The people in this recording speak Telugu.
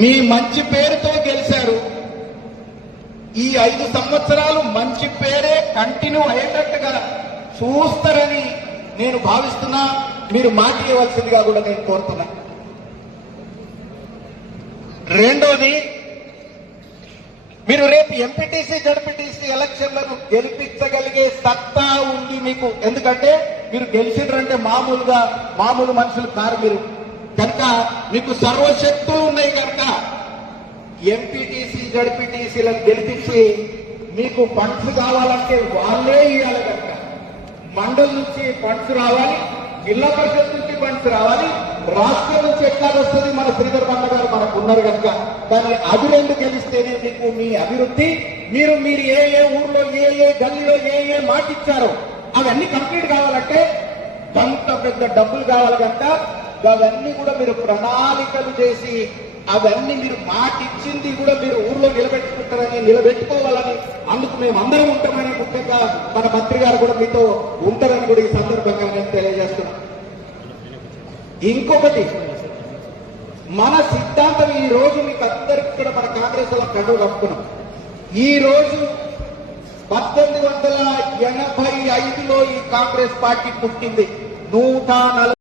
మీ మంచి పేరుతో గెలిచారు. ఈ ఐదు సంవత్సరాలు మంచి పేరే కంటిన్యూ అయ్యేటట్టుగా చూస్తారని నేను భావిస్తున్నా. మీరు మాట ఇవ్వాల్సిందిగా కూడా నేను కోరుతున్నా. రెండోది మీరు రేపు ఎంపీటీసీ జడ్పీటీసీ ఎలక్షన్లను గెలిపించగలిగే సత్తా ఉంది మీకు. ఎందుకంటే మీరు గెలిచిండ్రంటే మామూలుగా మామూలు మనుషులు కారు మీరు. కనుక మీకు సర్వశక్తులు ఉన్నాయి కనుక. ఎంపీటీసీ జడ్పీటీసీలను గెలిపించి మీకు ఫండ్స్ కావాలంటే వాళ్ళే ఇవ్వాలి కనుక. మండలి నుంచి ఫండ్స్ రావాలి జిల్లా పరిషత్ నుంచి ఫండ్స్ రావాలి రాష్ట్రం నుంచి ఎట్లా వస్తుంది మన శ్రీధర్ పండ గారు మనకు ఉన్నారు కనుక. కానీ అభివృద్ధి రెండు గెలిస్తేనే మీకు మీ అభివృద్ధి. మీరు మీరు ఏ ఏ ఊర్లో ఏ ఏ గల్లీలో ఏ ఏ మాట ఇచ్చారో అవన్నీ కంప్లీట్ కావాలంటే కొంత పెద్ద డబ్బులు కావాలి కనుక అవన్నీ కూడా మీరు ప్రణాళికలు చేసి అవన్నీ మీరు మాటిచ్చింది కూడా మీరు ఊర్లో నిలబెట్టుకుంటారని నిలబెట్టుకోవాలని అందుకు మేము అందరం ఉంటామని ముఖ్యంగా మన మంత్రి గారు కూడా మీతో ఉంటారని కూడా ఈ సందర్భంగా నేను తెలియజేస్తున్నా. ఇంకొకటి మన సిద్ధాంతం ఈ రోజు మీకు అందరికి కూడా మన కాంగ్రెస్లో కండువ కప్పుకున్నాం. ఈ రోజు పద్దెనిమిది వందల ఎనభై ఐదులో ఈ కాంగ్రెస్ పార్టీ పుట్టింది. నూట నలభై